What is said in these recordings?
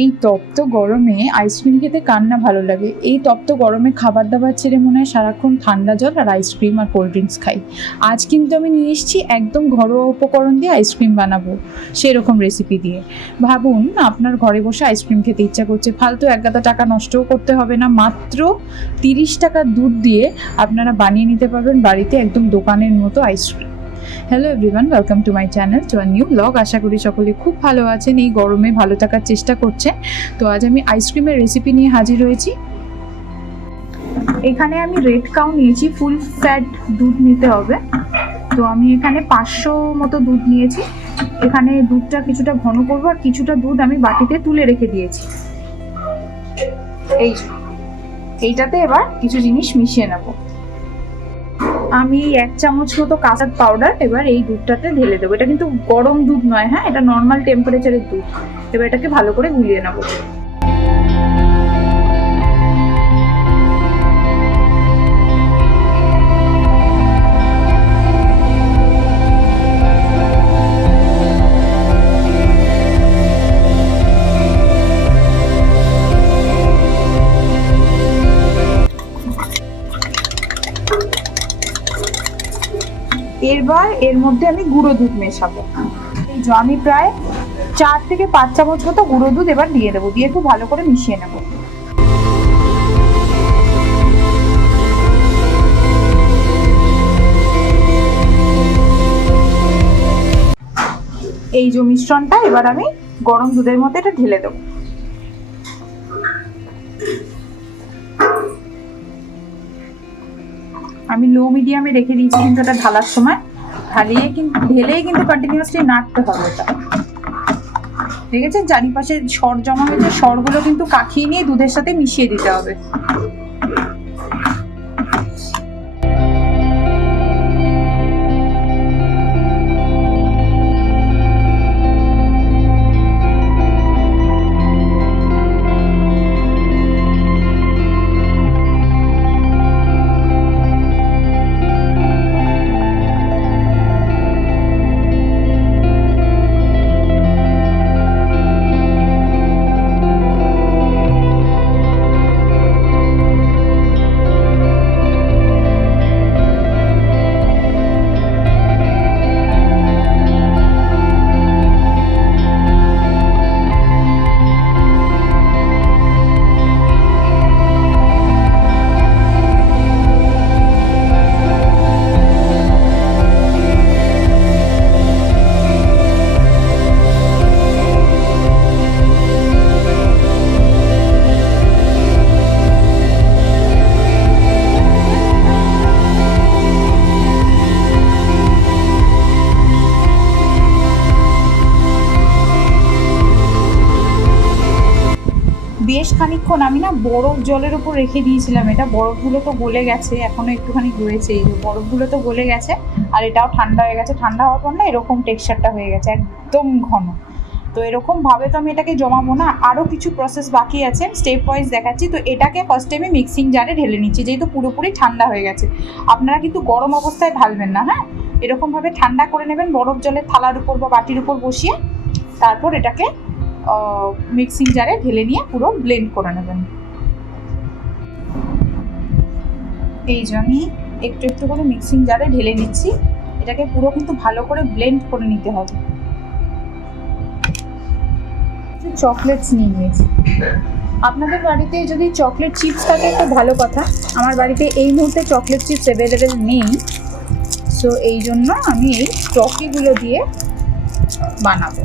এই তপ্ত গরমে আইসক্রিম খেতে কার না ভালো লাগে। এই তপ্ত গরমে খাবার দাবার ছেড়ে মনে হয় সারাক্ষণ ঠান্ডা জল আর আইসক্রিম আর কোল্ড ড্রিঙ্কস খাই। আজ কিন্তু আমি নিয়ে এসেছি একদম ঘরোয়া উপকরণ দিয়ে আইসক্রিম বানাবো, সেরকম রেসিপি দিয়ে। ভাবুন, আপনার ঘরে বসে আইসক্রিম খেতে ইচ্ছা করছে, ফালতু এক গাদা টাকা নষ্টও করতে হবে না। মাত্র 30 টাকার দুধ দিয়ে আপনারা বানিয়ে নিতে পারবেন বাড়িতে একদম দোকানের মতো ice cream. Hello everyone, welcome to my channel, to a new blog. আশা করি সকলে খুব ভালো আছেন, এই গরমে ভালো থাকার চেষ্টা করছেন। তো আজ আমি আইসক্রিমের রেসিপি নিয়ে হাজির হয়েছি। এখানে আমি রেড কাউ নিয়েছি, ফুল ফ্যাট দুধ নিতে হবে। তো আমি এখানে 500 মতো দুধ নিয়েছি। এখানে দুধটা কিছুটা ঘন করবো আর কিছুটা দুধ আমি বাটিতে তুলে রেখে দিয়েছি। এইটাতে এবার কিছু জিনিস মিশিয়ে নেব। আমি 1 চামচ মতো কাস্টার্ড পাউডার এবার এই দুধটাতে ঢেলে দেবো। এটা কিন্তু গরম দুধ নয়, হ্যাঁ, এটা নর্মাল টেম্পারেচারের দুধ। এবার এটাকে ভালো করে গুলিয়ে নেব। এবার এর মধ্যে আমি গুঁড়ো দুধ মেশাবো। আমি প্রায় 4 থেকে 5 চামচ মতো গুঁড়ো দুধ এবার দিয়ে দেবো, দিয়ে একটু ভালো করে মিশিয়ে নেব। এই যে মিশ্রণটা এবার আমি গরম দুধের মধ্যে এটা ঢেলে দেবো। আমি লো মিডিয়ামে রেখে দিয়েছি, কিন্তু এটা ঢালার সময় ঢেলেই কিন্তু কন্টিনিউয়াসলি নাড়তে হবে। এটা দেখেছেন চারিপাশে সর জমা হয়েছে, সরগুলো কিন্তু কাখিয়ে নিয়ে দুধের সাথে মিশিয়ে দিতে হবে। বেশ খানিকক্ষণ আমি বরফ জলের উপর রেখে দিয়েছিলাম। এটা বরফগুলো তো গলে গেছে, এখনো একটুখানি রয়েছে। এই বরফগুলো তো গলে গেছে আর এটাও ঠান্ডা হয়ে গেছে। ঠান্ডা হওয়ার পর এরকম টেক্সচারটা হয়ে গেছে, একদম ঘন। তো এরকম ভাবে তো আমি এটাকে জমাবো না, আরও কিছু প্রসেস বাকি আছে, স্টেপ ওয়াইজ দেখাচ্ছি। তো এটাকে ফার্স্টে আমি মিক্সিং জারে ঢেলে নিচ্ছি, যেহেতু পুরোপুরি ঠান্ডা হয়ে গেছে। আপনারা কিন্তু গরম অবস্থায় ঢালবেন না, হ্যাঁ, এরকমভাবে ঠান্ডা করে নেবেন, বরফ জলের থালার উপর বা বাটির উপর বসিয়ে। তারপর এটাকে মিক্সিং জারে ঢেলে নিয়ে পুরো ব্লেন্ড করে নেবেন। এই যে আমি একটু একটু করে মিক্সিং জারে ঢেলে নিচ্ছি। এটাকে পুরো কিন্তু ভালো করে ব্লেন্ড করে নিতে হবে। চকলেটস নিয়ে নিয়েছি। আপনাদের বাড়িতে যদি চকলেট চিপস থাকে তো ভালো কথা। আমার বাড়িতে এই মুহূর্তে চকলেট চিপস অ্যাভেলেবেল নেই, সো এই জন্য আমি এই টফিগুলো দিয়ে বানাবো।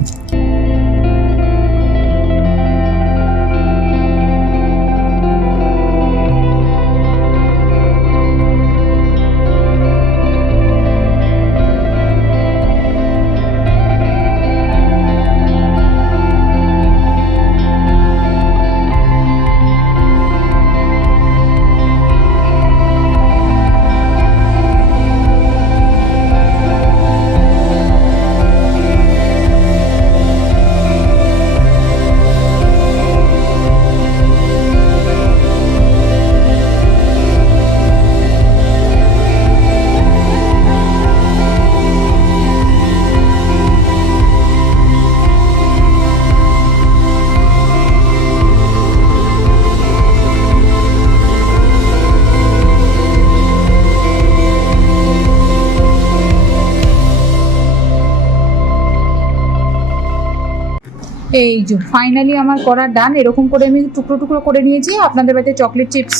এই যে ফাইনালি আমার করা ডান। এরকম করে আমি টুকরো টুকরো করে নিয়েছি। আপনাদের বাড়িতে চকলেট চিপস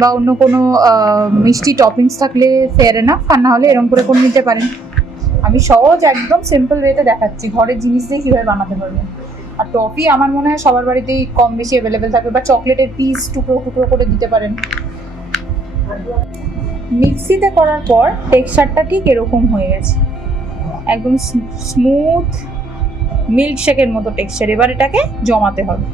বা অন্য কোনো মিষ্টি টপিংস থাকলে ফেয়ার এনাফ, আর না হলে এরকম করে নিতে পারেন। আমি সহজ একদম সিম্পল ওয়েতে দেখাচ্ছি ঘরের জিনিস দিয়ে কীভাবে বানাতে পারবেন। আর টফি আমার মনে হয় সবার বাড়িতেই কম বেশি অ্যাভেলেবেল থাকবে, বা চকলেটের পিস টুকরো টুকরো করে দিতে পারেন। মিক্সিতে করার পর টেক্সচারটা ঠিক এরকম হয়ে গেছে, একদম স্মুথ মিল্কশেকের মতো টেক্সচার। এবার এটাকে জমাতে হবে।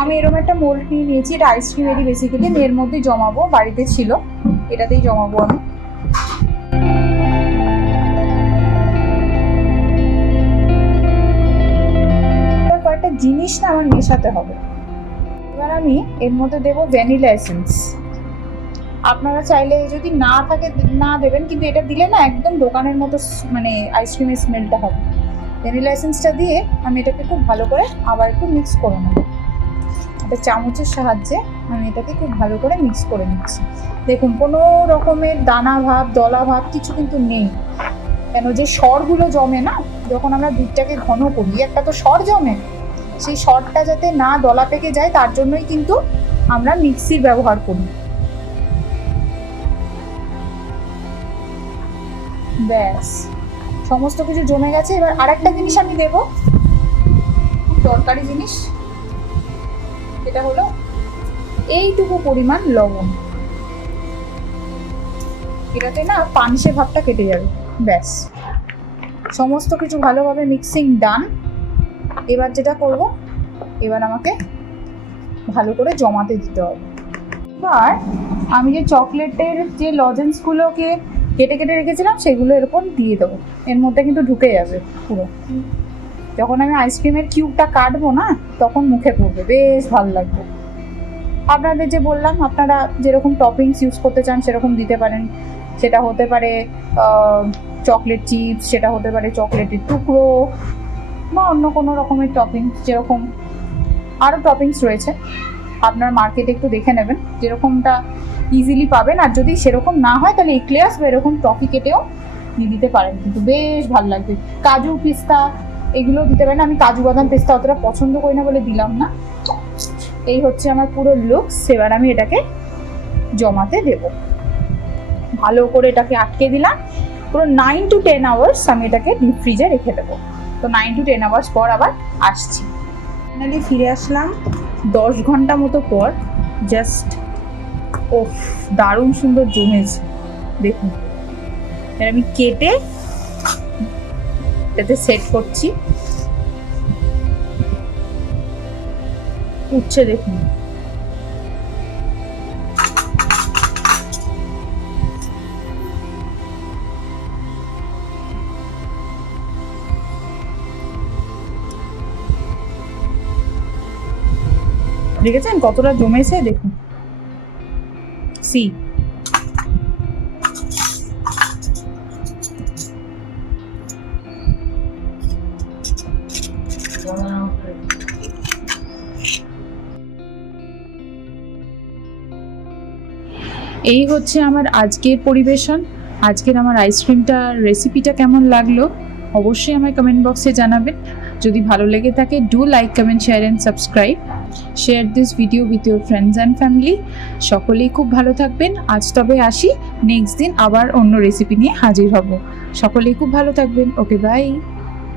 আমি এরকম একটা মোল্ড নিয়ে নিয়েছি, এটা আইসক্রিমেরই বেসিক্যালি। আমি এর মধ্যেই জমাবো, বাড়িতে ছিল, এটাতেই জমাবো আমি। কয়েকটা জিনিস না আমার মেশাতে হবে। এবার আমি এর মধ্যে দেবো ভ্যানিলা এসেন্স। আপনারা চাইলে যদি না থাকে না দেবেন, কিন্তু এটা দিলে না একদম দোকানের মতো মানে আইসক্রিমের স্মেলটা হবে। ভ্যানিলা এসেন্সটা দিয়ে আমি এটাকে খুব ভালো করে আবার একটু মিক্স করে নেব। একটা চামচের সাহায্যে আমি এটাকে খুব ভালো করে মিক্স করে নিচ্ছি। দেখুন কোনো রকমের দানা ভাব দলা ভাব কিছু কিন্তু নেই, কেন যে সরগুলো জমে না যখন আমরা দুধটাকে ঘন করি, একটা তো সর জমে, সেই সরটা যাতে না দলা পেকে যায় তার জন্যই কিন্তু আমরা মিক্সির ব্যবহার করি। ব্যাস সমস্ত কিছু জমে গেছে। এবার আরেকটা জিনিস আমি দেব, খুব দরকারি জিনিস, এটা হলো এইটুকু পরিমাণ লবণ। এটাতে না পানসে ভাবটা কেটে যাবে। ব্যাস সমস্ত কিছু ভালোভাবে মিক্সিং ডান। এবার যেটা করব, এবার আমাকে ভালো করে জমাতে দিতে হবে। এবার আমি যে চকলেটের যে লজেন্সগুলোকে কেটে কেটে রেখেছিলাম সেগুলো এরকম দিয়ে দেবো। এর মধ্যে কিন্তু ঢুকে যাবে পুরো। যখন আমি আইসক্রিমের কিউবটা কাটবো না তখন মুখে পড়বে, বেশ ভালো লাগবে। আপনাদের যে বললাম আপনারা যেরকম টপিংস ইউজ করতে চান সেরকম দিতে পারেন। সেটা হতে পারে চকলেট চিপস, সেটা হতে পারে চকলেটের টুকরো, বা অন্য কোনো রকমের টপিংস। যেরকম আরও টপিংস রয়েছে, আপনার মার্কেটে একটু দেখে নেবেন যেরকমটা ইজিলি পাবেন। আর যদি সেরকম না হয় তাহলে ইক্লেয়ার্স বা এরকম টফি কেটেও দিয়ে দিতে পারেন, কিন্তু বেশ ভালো লাগবে। কাজু পিস্তা এগুলো দিতে পারেন। আমি কাজু বাদাম পেস্তা অতটা পছন্দ করি না বলে দিলাম না। এই হচ্ছে আমার পুরো লুকস। এবার আমি এটাকে জমাতে দেব। ভালো করে এটাকে আটকে দিলাম। পুরো 9 to 10 আওয়ার্স আমি এটাকে ডিপ ফ্রিজে রেখে দেবো। তো 9 to 10 আওয়ার্স পর আবার আসছি। ফাইনালি ফিরে আসলাম 10 ঘন্টা মতো পর। জাস্ট ও দারুণ সুন্দর জমেছে দেখুন। এবার আমি কেটে এটাতে সেট করছি। উঠছে দেখুন। দেখেছেন কতটা জমেছে দেখুন। সি এই হচ্ছে আমার আজকের পরিবেশন। আজকের আমার আইসক্রিমটার রেসিপিটা কেমন লাগলো অবশ্যই আমার কমেন্ট বক্সে জানাবেন। যদি ভালো লেগে থাকে do like comment share and subscribe. Share this video with your friends and family. সকলেই খুব ভালো থাকবেন। আজ তবে আসি, নেক্সট দিন আবার অন্য রেসিপি নিয়ে হাজির হব। সকলেই খুব ভালো থাকবেন। Okay bye.